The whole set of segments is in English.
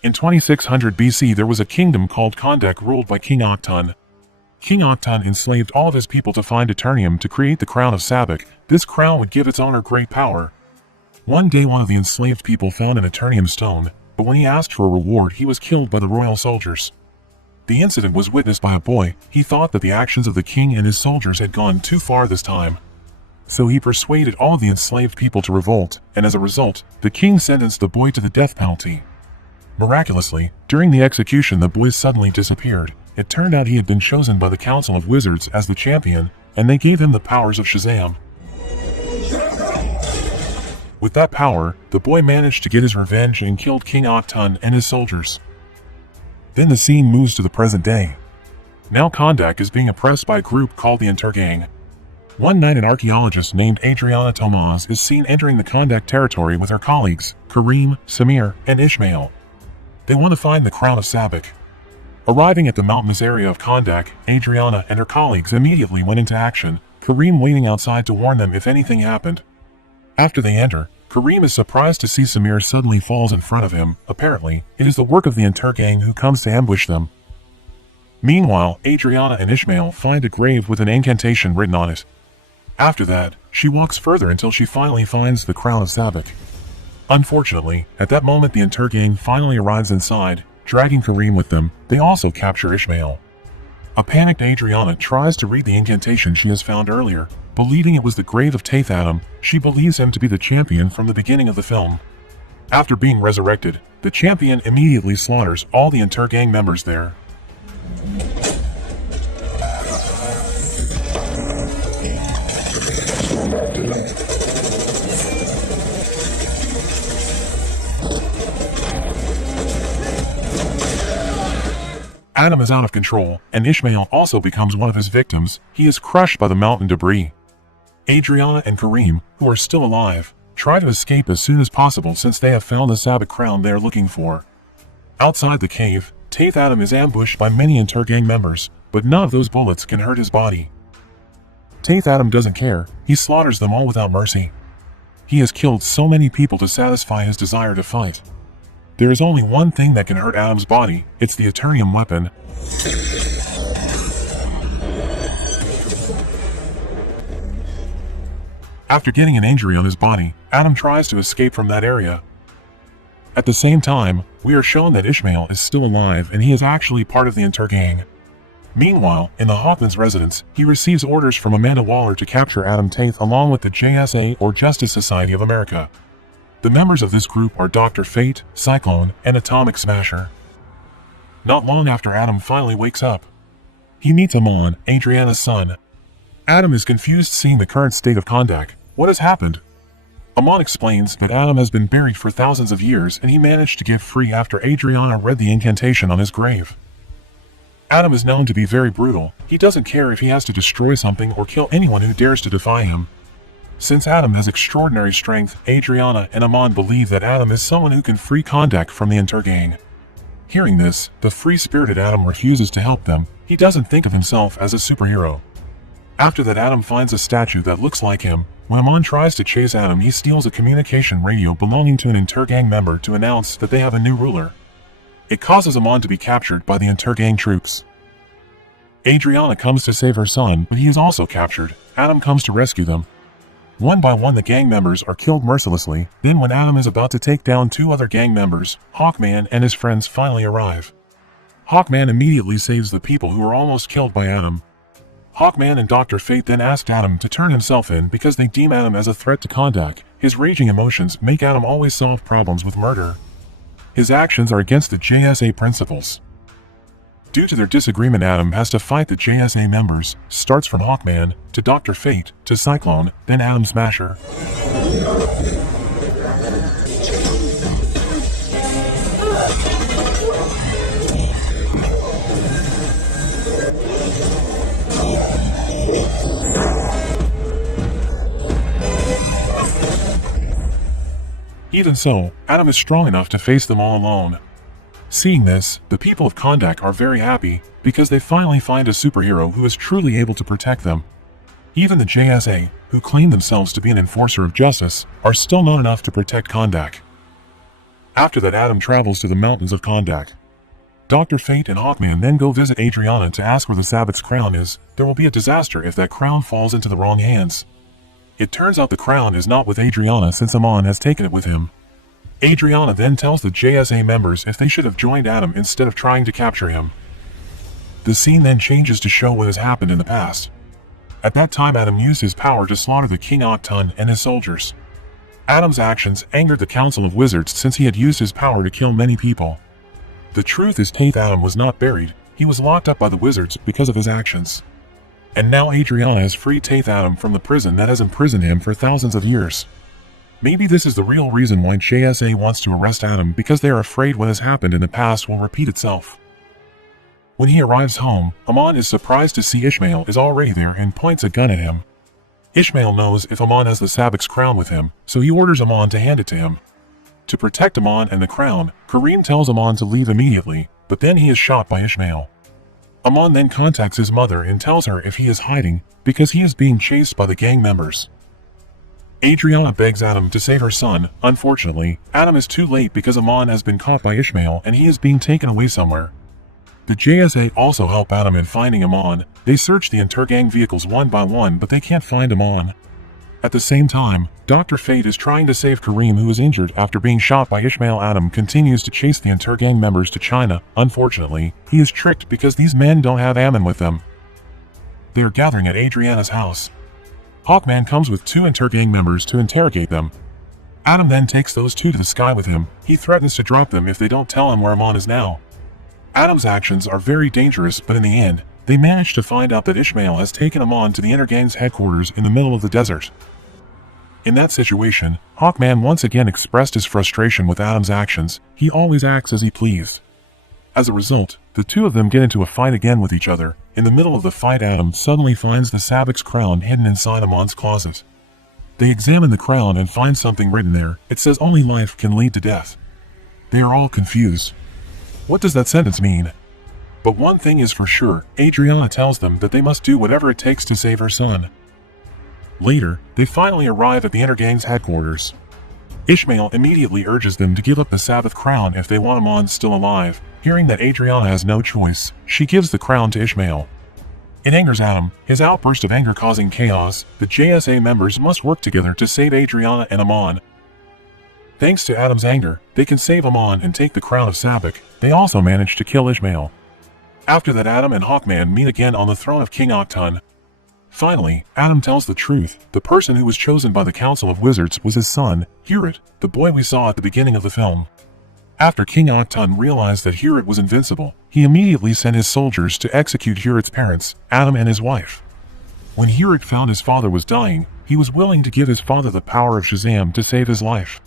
In 2600 BC there was a kingdom called Kahndaq ruled by King Akhton. King Akhton enslaved all of his people to find Eternium to create the crown of Sabbac. This crown would give its owner great power. One day one of the enslaved people found an Eternium stone, but when he asked for a reward he was killed by the royal soldiers. The incident was witnessed by a boy. He thought that the actions of the king and his soldiers had gone too far this time. So he persuaded all of the enslaved people to revolt, and as a result, the king sentenced the boy to the death penalty. Miraculously, during the execution the boy suddenly disappeared. It turned out he had been chosen by the Council of Wizards as the champion, and they gave him the powers of Shazam. With that power, the boy managed to get his revenge and killed King Akhton and his soldiers. Then the scene moves to the present day. Now Kahndaq is being oppressed by a group called the Intergang. One night an archaeologist named Adriana Tomaz is seen entering the Kahndaq territory with her colleagues, Kareem, Samir, and Ishmael. They want to find the crown of Sabbac. Arriving at the mountainous area of Kahndaq, Adriana and her colleagues immediately went into action, Kareem waiting outside to warn them if anything happened. After they enter, Kareem is surprised to see Samir suddenly falls in front of him. Apparently, it is the work of the Intergang who comes to ambush them. Meanwhile, Adriana and Ishmael find a grave with an incantation written on it. After that, she walks further until she finally finds the crown of Sabbac. Unfortunately, at that moment the Intergang finally arrives inside, dragging Kareem with them. They also capture Ishmael. A panicked Adriana tries to read the incantation she has found earlier. Believing it was the grave of Teth Adam, she believes him to be the champion from the beginning of the film. After being resurrected, the champion immediately slaughters all the Intergang members there. Adam is out of control, and Ishmael also becomes one of his victims. He is crushed by the mountain debris. Adriana and Kareem, who are still alive, try to escape as soon as possible since they have found the Sabbac crown they are looking for. Outside the cave, Teth Adam is ambushed by many Intergang members, but none of those bullets can hurt his body. Teth Adam doesn't care. He slaughters them all without mercy. He has killed so many people to satisfy his desire to fight. There is only one thing that can hurt Adam's body. It's the Eternium weapon. After getting an injury on his body, Adam tries to escape from that area. At the same time, we are shown that Ishmael is still alive and he is actually part of the Intergang. Meanwhile, in the Hawkman's residence, he receives orders from Amanda Waller to capture Adam Teth along with the JSA or Justice Society of America. The members of this group are Dr. Fate, Cyclone, and Atomic Smasher. Not long after Adam finally wakes up, he meets Amon, Adriana's son. Adam is confused seeing the current state of Kahndaq. What has happened? Amon explains that Adam has been buried for thousands of years and he managed to get free after Adriana read the incantation on his grave. Adam is known to be very brutal. He doesn't care if he has to destroy something or kill anyone who dares to defy him. Since Adam has extraordinary strength, Adriana and Amon believe that Adam is someone who can free Kahndaq from the Intergang. Hearing this, the free-spirited Adam refuses to help them. He doesn't think of himself as a superhero. After that, Adam finds a statue that looks like him. When Amon tries to chase Adam, he steals a communication radio belonging to an Intergang member to announce that they have a new ruler. It causes Amon to be captured by the Intergang troops. Adriana comes to save her son, but he is also captured. Adam comes to rescue them. One by one the gang members are killed mercilessly. Then when Adam is about to take down two other gang members, Hawkman and his friends finally arrive. Hawkman immediately saves the people who are almost killed by Adam. Hawkman and Dr. Fate then ask Adam to turn himself in because they deem Adam as a threat to Kahndaq. His raging emotions make Adam always solve problems with murder. His actions are against the JSA principles. Due to their disagreement, Adam has to fight the JSA members, starts from Hawkman, to Dr. Fate, to Cyclone, then Adam Smasher. Even so, Adam is strong enough to face them all alone. Seeing this, the people of Kahndaq are very happy, because they finally find a superhero who is truly able to protect them. Even the JSA, who claim themselves to be an enforcer of justice, are still not enough to protect Kahndaq. After that, Adam travels to the mountains of Kahndaq. Dr. Fate and Hawkman then go visit Adriana to ask where the Sabbath's crown is. There will be a disaster if that crown falls into the wrong hands. It turns out the crown is not with Adriana since Amon has taken it with him. Adriana then tells the JSA members if they should have joined Adam instead of trying to capture him. The scene then changes to show what has happened in the past. At that time, Adam used his power to slaughter the King Octon and his soldiers. Adam's actions angered the Council of Wizards since he had used his power to kill many people. The truth is, Teth Adam was not buried, he was locked up by the Wizards because of his actions. And now Adriana has freed Teth Adam from the prison that has imprisoned him for thousands of years. Maybe this is the real reason why JSA wants to arrest Adam, because they are afraid what has happened in the past will repeat itself. When he arrives home, Amon is surprised to see Ishmael is already there and points a gun at him. Ishmael knows if Amon has the Sabbath's crown with him, so he orders Amon to hand it to him. To protect Amon and the crown, Kareem tells Amon to leave immediately, but then he is shot by Ishmael. Amon then contacts his mother and tells her if he is hiding, because he is being chased by the gang members. Adriana begs Adam to save her son. Unfortunately, Adam is too late because Amon has been caught by Ishmael and he is being taken away somewhere. The JSA also help Adam in finding Amon. They search the Intergang vehicles one by one, but they can't find Amon. At the same time, Dr. Fate is trying to save Kareem, who is injured after being shot by Ishmael. Adam continues to chase the Intergang members to China. Unfortunately, he is tricked because these men don't have Ammon with them. They are gathering at Adriana's house. Hawkman comes with 2 Intergang members to interrogate them. Adam then takes those 2 to the sky with him. He threatens to drop them if they don't tell him where Amon is now. Adam's actions are very dangerous, but in the end, they manage to find out that Ishmael has taken Amon to the Intergang's headquarters in the middle of the desert. In that situation, Hawkman once again expressed his frustration with Adam's actions. He always acts as he pleased. As a result, the 2 of them get into a fight again with each other. In the middle of the fight, Adam suddenly finds the Sabbath's crown hidden inside Amon's closet. They examine the crown and find something written there. It says only life can lead to death. They are all confused. What does that sentence mean? But one thing is for sure, Adriana tells them that they must do whatever it takes to save her son. Later, they finally arrive at the Intergang's headquarters. Ishmael immediately urges them to give up the Sabbath crown if they want Amon still alive. Hearing that Adriana has no choice, she gives the crown to Ishmael. It angers Adam, his outburst of anger causing chaos. The JSA members must work together to save Adriana and Amon. Thanks to Adam's anger, they can save Amon and take the crown of Sabbath. They also manage to kill Ishmael. After that, Adam and Hawkman meet again on the throne of King Octon. Finally, Adam tells the truth. The person who was chosen by the Council of Wizards was his son, Herit, the boy we saw at the beginning of the film. After King Octon realized that Herit was invincible, he immediately sent his soldiers to execute Herit's parents, Adam and his wife. When Herit found his father was dying, he was willing to give his father the power of Shazam to save his life.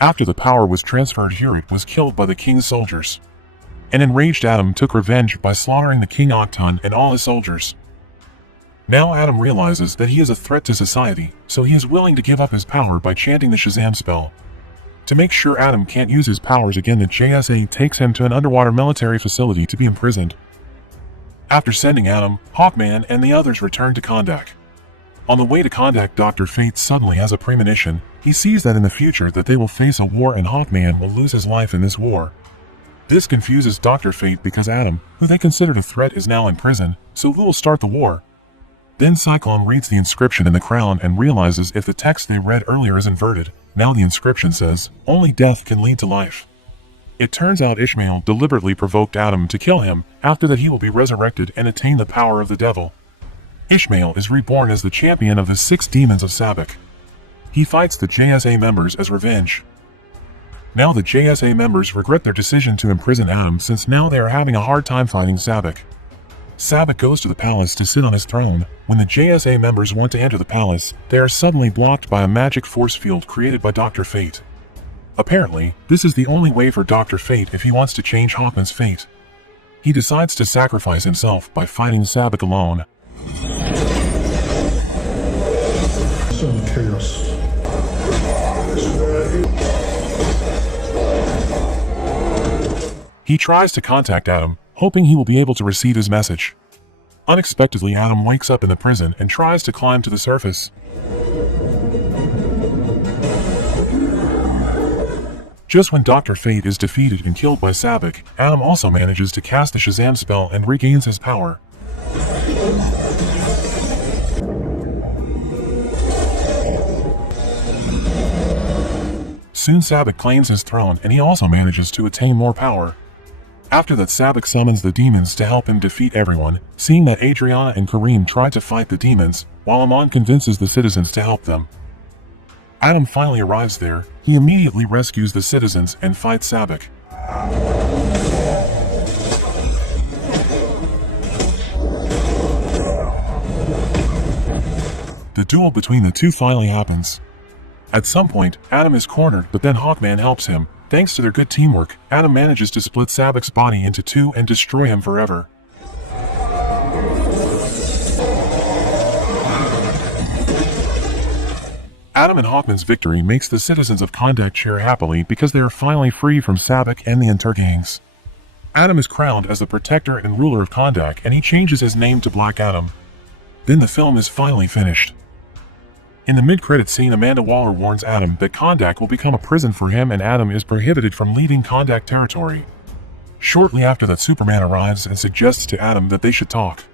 After the power was transferred, Herit was killed by the king's soldiers. An enraged Adam took revenge by slaughtering the King Octon and all his soldiers. Now Adam realizes that he is a threat to society, so he is willing to give up his power by chanting the Shazam spell. To make sure Adam can't use his powers again, the JSA takes him to an underwater military facility to be imprisoned. After sending Adam, Hawkman and the others return to Kahndaq. On the way to Kahndaq, Dr. Fate suddenly has a premonition. He sees that in the future that they will face a war and Hawkman will lose his life in this war. This confuses Dr. Fate because Adam, who they considered a threat, is now in prison, so who will start the war? Then Cyclone reads the inscription in the crown and realizes if the text they read earlier is inverted. Now the inscription says, "Only death can lead to life." It turns out Ishmael deliberately provoked Adam to kill him. After that, he will be resurrected and attain the power of the devil. Ishmael is reborn as the champion of the 6 demons of Sabbath. He fights the JSA members as revenge. Now the JSA members regret their decision to imprison Adam since now they are having a hard time fighting Sabbath. Sabbath goes to the palace to sit on his throne. When the JSA members want to enter the palace, they are suddenly blocked by a magic force field created by Dr. Fate. Apparently, this is the only way for Dr. Fate if he wants to change Hawkman's fate. He decides to sacrifice himself by fighting Sabbath alone. Some chaos. He tries to contact Adam, hoping he will be able to receive his message. Unexpectedly, Adam wakes up in the prison and tries to climb to the surface. Just when Dr. Fate is defeated and killed by Sabbac, Adam also manages to cast the Shazam spell and regains his power. Soon Sabbac claims his throne and he also manages to attain more power. After that, Sabbac summons the demons to help him defeat everyone, seeing that Adriana and Kareem try to fight the demons, while Amon convinces the citizens to help them. Adam finally arrives there. He immediately rescues the citizens and fights Sabbac. The duel between the two finally happens. At some point, Adam is cornered, but then Hawkman helps him. Thanks to their good teamwork, Adam manages to split Sabbac's body into two and destroy him forever. Adam and Hawkman's victory makes the citizens of Kahndaq cheer happily because they are finally free from Sabbac and the Intergangs. Adam is crowned as the protector and ruler of Kahndaq, and he changes his name to Black Adam. Then the film is finally finished. In the mid-credit scene, Amanda Waller warns Adam that Kahndaq will become a prison for him and Adam is prohibited from leaving Kahndaq territory. Shortly after that, Superman arrives and suggests to Adam that they should talk.